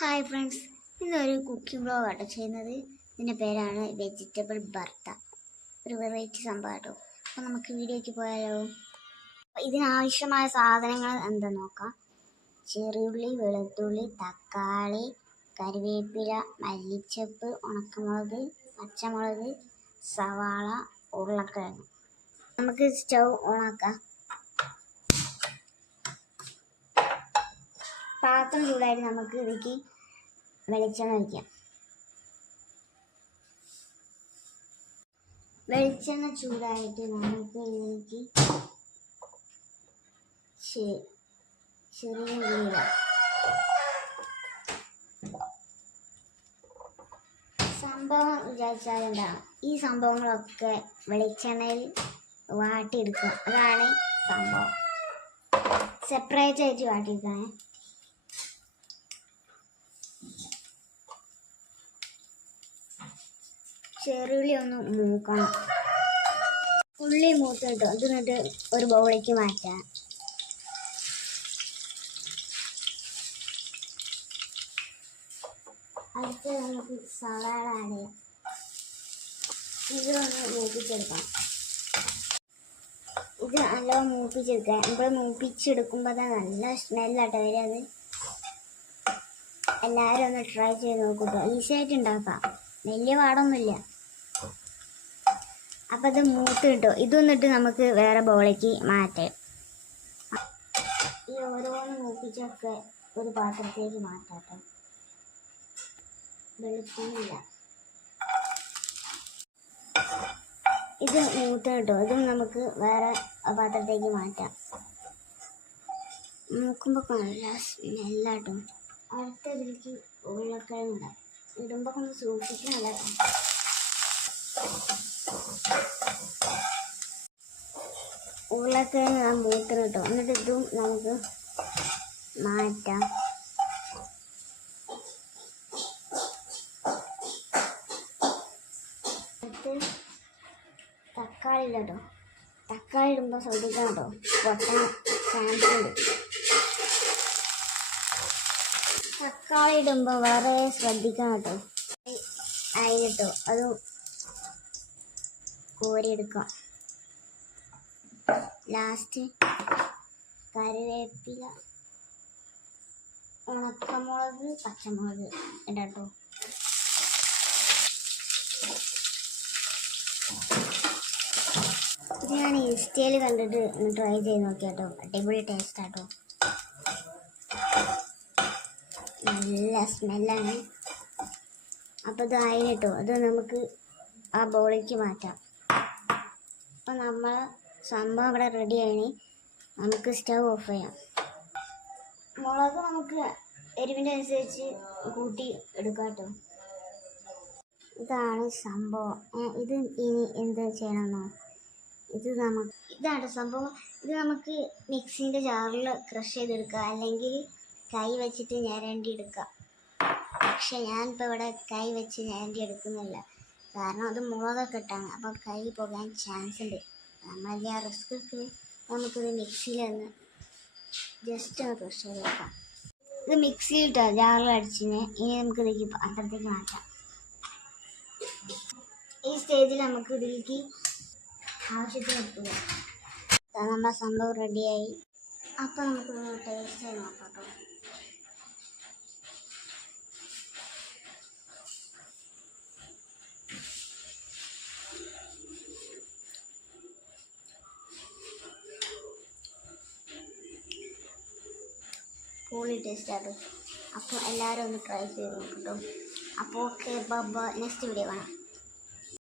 Hi friends, ഇന്നൊരു cooking വ്ളോഗാട്ടോ ചെയ്യുന്നത്. ഇതിൻ്റെ പേരാണ് വെജിറ്റബിൾ ഭർത്ത. ഒരു വെറൈറ്റി സംഭവം കേട്ടോ. അപ്പോൾ നമുക്ക് വീഡിയോയ്ക്ക് പോയാലോ. ഇതിനാവശ്യമായ സാധനങ്ങൾ എന്താ നോക്കാം. ചെറിയുള്ളി, വെളുത്തുള്ളി, തക്കാളി, കറിവേപ്പില, മല്ലിച്ചപ്പ്, ഉണക്കമുളക്, പച്ചമുളക്, സവാള, ഉരുളക്കിഴങ്ങ്. നമുക്ക് സ്റ്റൗ ഓണാക്കാം. പാത്രം ചൂടായിട്ട് നമുക്ക് ഇതിലേക്ക് വെളിച്ചെണ്ണ ഒഴിക്കാം. വെളിച്ചെണ്ണ ചൂടായിട്ട് നമുക്ക് ഇതിലേക്ക് ചെറിയ ഉള്ളി സംഭവം വിചാരിച്ചാലുണ്ടാകും. ഈ സംഭവങ്ങളൊക്കെ വെളിച്ചെണ്ണയിൽ വാട്ടിയെടുക്കുക. അതാണ് സംഭവം. സെപ്പറേറ്റ് ആയിട്ട് വാട്ടിയെടുക്കണേ. ചെറുള്ളി ഒന്ന് മൂക്കണം. ഉള്ളി മൂത്തിട്ടോ ഇത് എന്നിട്ട് ഒരു ബൗളിലേക്ക് മാറ്റാം. അടുത്ത് നമുക്ക് സവാള ആഡ് ചെയ്യാം. ഇതൊന്ന് മൂപ്പിച്ചെടുക്കണം. ഇത് നല്ലോണം മൂപ്പിച്ചെടുക്കാം. നമ്മൾ മൂപ്പിച്ചെടുക്കുമ്പോൾ നല്ല സ്മെല്ലാട്ടോ വരും. അത് എല്ലാവരും ഒന്ന് ട്രൈ ചെയ്ത് നോക്കൂട്ടോ. ഈസി ആയിട്ട് ഉണ്ടാക്കാം, വലിയ പാടൊന്നുമില്ല. അപ്പം ഇത് മൂത്ത് കിട്ടും. ഇതൊന്നിട്ട് നമുക്ക് വേറെ ബൗളിലേക്ക് മാറ്റാം. ഈ ഓരോന്ന് മൂപ്പിച്ചൊക്കെ ഒരു പാത്രത്തിലേക്ക് മാറ്റാട്ടോ. വെളുത്തുള്ളില്ല, ഇത് മൂത്ത് കിട്ടും. ഇതും നമുക്ക് വേറെ പാത്രത്തേക്ക് മാറ്റാം. മൂക്കുമ്പോൾ നല്ല സ്മെല്ലാട്ടോ. അടുത്തതിലേക്ക് ഉരുളക്കിഴങ്ങ് ഇടുമ്പോൾ ഒന്ന് സൂക്ഷിക്കണമല്ലോ. ഉരുളക്കിഴങ്ങ് മൂത്തിന് കിട്ടും. എന്നിട്ട് ഇതും നമുക്ക് മാറ്റാം. അടുത്ത് തക്കാളി കേട്ടോ. തക്കാളി ഇടുമ്പോൾ ശ്രദ്ധിക്കണം കേട്ടോ, പൊട്ടാൻ ചാൻസ് ഉണ്ട്. തക്കാളി ഇടുമ്പോൾ വളരെ ശ്രദ്ധിക്കണം കേട്ടോ. അതിനിട്ടോ അത് കോരിയെടുക്കാം. ലാസ്റ്റ് കറിവേപ്പില, ഉണക്കമുളക്, പച്ചമുളക് ഇടാട്ടോ. ഇത് ഞാൻ ഇൻസ്റ്റയിൽ കണ്ടിട്ട് ഒന്ന് ട്രൈ ചെയ്ത് നോക്കിയാട്ടോ. അടിപൊളി ടേസ്റ്റ് ആട്ടോ, നല്ല സ്മെല്ലാണ്. അപ്പോൾ ഇത് ആയിട്ടോ. അത് നമുക്ക് ആ ബൗളിലേക്ക് മാറ്റാം. അപ്പോൾ നമ്മൾ സംഭവം ഇവിടെ റെഡി ആയി. നമുക്ക് സ്റ്റവ് ഓഫ് ചെയ്യാം. മുളക് നമുക്ക് എരിവിൻ്റെ അനുസരിച്ച് കൂട്ടി എടുക്കാം കേട്ടോ. ഇതാണ് സംഭവം. ഇത് ഇനി എന്ത് ചെയ്യണമെന്നോ, ഇതാണ് സംഭവം. ഇത് നമുക്ക് മിക്സിൻ്റെ ജാറിൽ ക്രഷ് ചെയ്തെടുക്കുക, അല്ലെങ്കിൽ കൈ വെച്ചിട്ട് ഞരണ്ടി എടുക്കുക. പക്ഷെ ഞാനിപ്പോൾ ഇവിടെ കൈ വെച്ച് ഞരണ്ടി എടുക്കുന്നില്ല, കാരണം അത് മുളകൊക്കെ ഇട്ടാണ്. അപ്പോൾ കൈ പോകാൻ ചാൻസ് ഉണ്ട്. നമ്മൾ ആ റിസ്ക് എടുത്ത് നമുക്കിത് മിക്സിയിലൊന്ന് ജസ്റ്റ് ഒന്ന് ക്രഷ് ചെയ്ത് വെക്കാം. ഇത് മിക്സിയിലിട്ടോ ജാറിൽ അടിച്ചിന്. ഇനി നമുക്ക് ഇതിലേക്ക് പാത്രത്തേക്ക് മാറ്റാം. ഈ സ്റ്റേജിൽ നമുക്ക് ഇതിലേക്ക് ആവശ്യത്തിന് എടുക്കുക. നമ്മുടെ സംഭവം റെഡിയായി. അപ്പോൾ നമുക്ക് ടേസ്റ്റ് ചെയ്ത് നോക്കാം കേട്ടോ. പൊളി ടേസ്റ്റ് ആട്ടോ. അപ്പോൾ എല്ലാവരും ഒന്ന് ട്രൈ ചെയ്ത് നോക്കട്ടോ. അപ്പോൾ ഓക്കെ, ബൈ. നെക്സ്റ്റ് വീഡിയോ കാണാം.